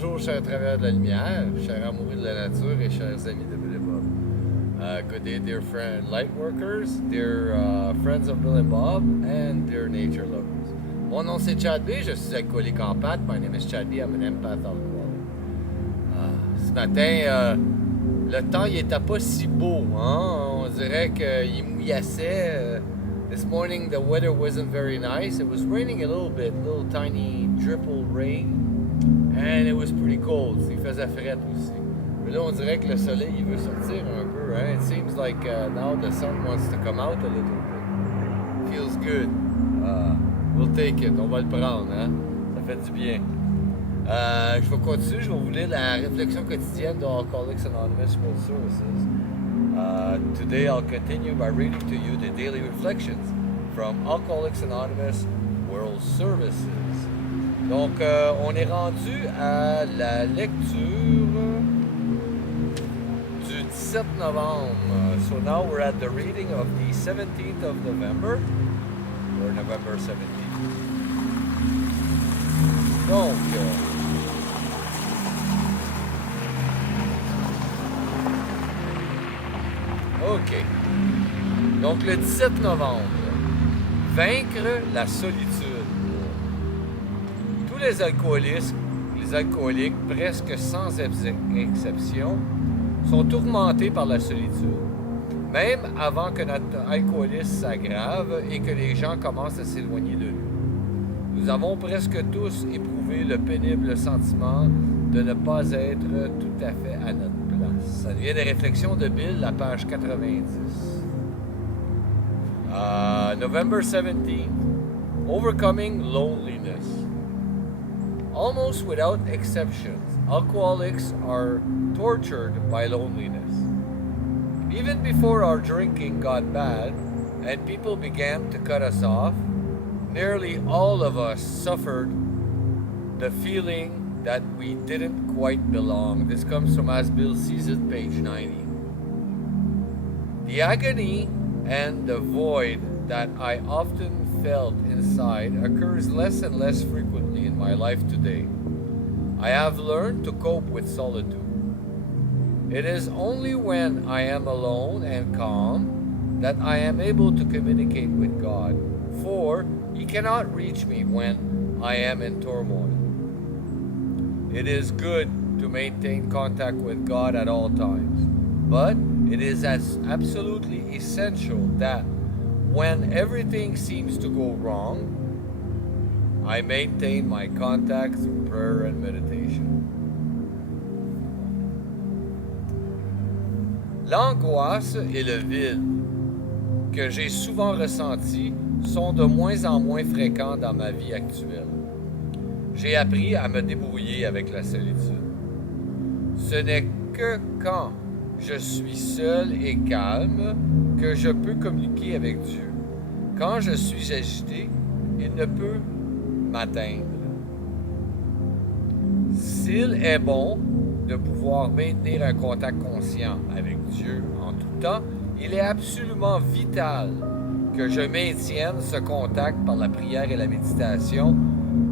bonjour, chers travailleurs de la lumière, chers amoureux de la nature et chers amis de Bill et Bob. Good day, dear light workers, dear friends of Bill and Bob, and dear nature lovers. Mon nom c'est Chad B, je suis alcoolique en pâte. My name is Chad B, I'm an empath alcoholic. Ce matin, le temps il était pas si beau, hein? On dirait qu'il mouillassait. This morning the weather wasn't very nice. It was raining a little tiny dripple rain, and it was pretty cold. Il faisait frais aussi. Mais là on dirait que le soleil il veut sortir un peu, hein? It seems like now the sun wants to come out a little bit. Feels good. We'll take it. On va le prendre, hein? Ça fait du bien. Je vais continuer. Je vais vous lire la réflexion quotidienne de Alcooliques Anonymes World Services. Today I'll continue by reading to you the daily reflections from Alcooliques Anonymous World Services. Donc, on est rendu à la lecture du 17 novembre. So now we're at the reading of the 17th of November, or November 17th. Donc, OK. Donc, le 17 novembre, vaincre la solitude. Tous les alcooliques, presque sans exception, sont tourmentés par la solitude. Même avant que notre alcoolisme s'aggrave et que les gens commencent à s'éloigner de nous. Nous avons presque tous éprouvé le pénible sentiment de ne pas être tout à fait à notre place. Ça vient des réflexions de Bill, la page 90. November 17th, overcoming loneliness. Almost without exceptions, alcoholics are tortured by loneliness. Even before our drinking got bad and people began to cut us off, nearly all of us suffered the feeling that we didn't quite belong. This comes from As Bill Sees It, page 90. The agony and the void that I often felt inside occurs less and less frequently in my life today. I have learned to cope with solitude. It is only when I am alone and calm that I am able to communicate with God, for He cannot reach me when I am in turmoil. It is good to maintain contact with God at all times, but it is absolutely essential that when everything seems to go wrong, I maintain my contact through prayer and meditation. L'angoisse et le vide que j'ai souvent ressentis sont de moins en moins fréquents dans ma vie actuelle. J'ai appris à me débrouiller avec la solitude. Ce n'est que quand je suis seul et calme que je peux communiquer avec Dieu. Quand je suis agité, il ne peut m'atteindre. S'il est bon de pouvoir maintenir un contact conscient avec Dieu en tout temps, il est absolument vital que je maintienne ce contact par la prière et la méditation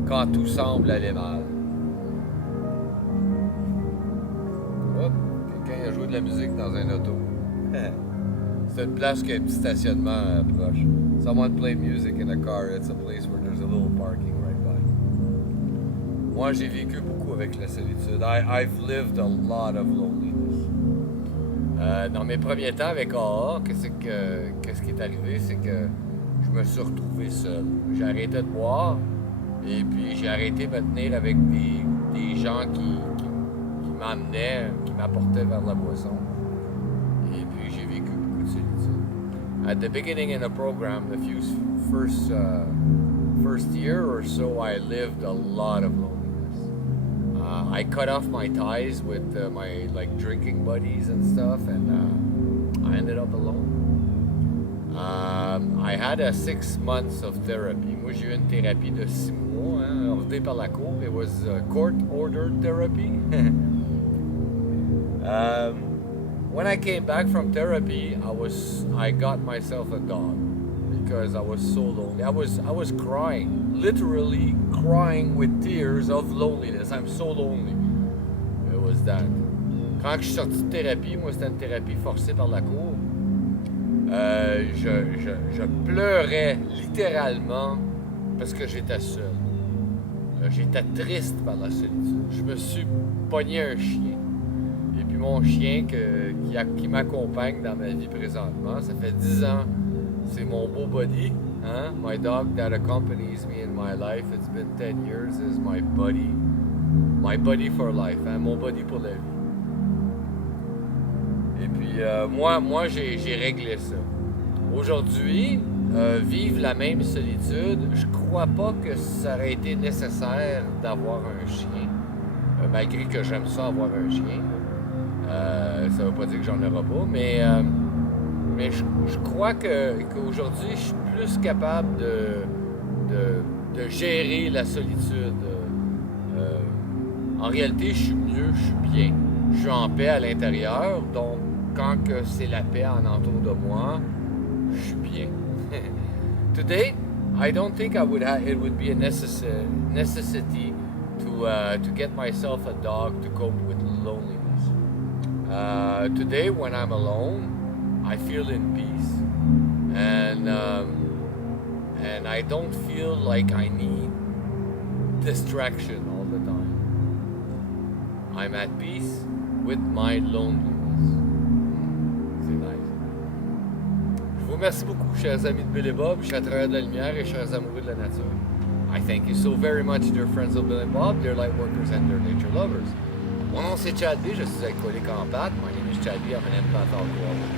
quand tout semble aller mal. Oh, quelqu'un a joué de la musique dans un auto. C'est une place qui a un petit stationnement proche. Someone played music in a car. It's a place where there's a little parking right by. Moi, j'ai vécu beaucoup avec la solitude. I've lived a lot of loneliness. Dans mes premiers temps avec AA, qu'est-ce qui est arrivé, c'est que je me suis retrouvé seul. J'ai arrêté de boire. Et puis, j'ai arrêté de me tenir avec des gens qui m'amenaient, qui m'apportaient vers la boisson. Et puis, j'ai vécu beaucoup de solitude. At the beginning in the program, the first year or so, I lived a lot of loneliness. I cut off my ties with my drinking buddies and stuff, and I ended up alone. I had 6 months of therapy. Moi, j'ai eu une thérapie de 6 mois, ordonnée par la cour. It was court-ordered therapy. When I came back from therapy, I got myself a dog because I was so lonely. I was crying, literally crying with tears of loneliness. I'm so lonely. It was that. Quand je suis sorti de thérapie, moi c'était une thérapie forcée par la cour, je pleurais littéralement parce que j'étais seul. J'étais triste par la solitude. Je me suis pogné un chien. Et puis mon chien qui m'accompagne dans ma vie présentement, ça fait 10 ans, c'est mon beau buddy. Hein? My dog that accompanies me in my life, it's been 10 years, is my buddy for life, hein? Mon buddy pour la vie. Et puis moi j'ai réglé ça. Aujourd'hui, vivre la même solitude, je crois pas que ça aurait été nécessaire d'avoir un chien, malgré que j'aime ça avoir un chien. Ça veut pas dire que j'en aurai pas, mais je crois qu'aujourd'hui, je suis plus capable de gérer la solitude. En réalité, je suis mieux, je suis bien. Je suis en paix à l'intérieur, donc quand que c'est la paix en entour de moi, je suis bien. Today, I don't think it would be a necessity to get myself a dog to cope with loneliness. Today, when I'm alone, I feel in peace, and I don't feel like I need distraction all the time. I'm at peace with my loneliness. C'est nice. Je vous remercie beaucoup, chers amis de Bill et Bob, chers travailleurs de la lumière et chers amoureux de la nature. I thank you so very much, dear friends of Bill and Bob, dear light workers and dear nature lovers. Mon nom c'est Chad B, je suis alcoolique en pâte. My name is Chad B, I'm an empath alcoholic.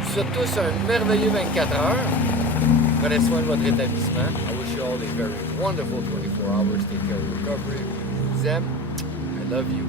Je vous souhaite tous un merveilleux 24 heures. Prenez soin de votre rétablissement. I wish you all a very wonderful 24 hours. Take care of recovery. Je vous aime. I love you.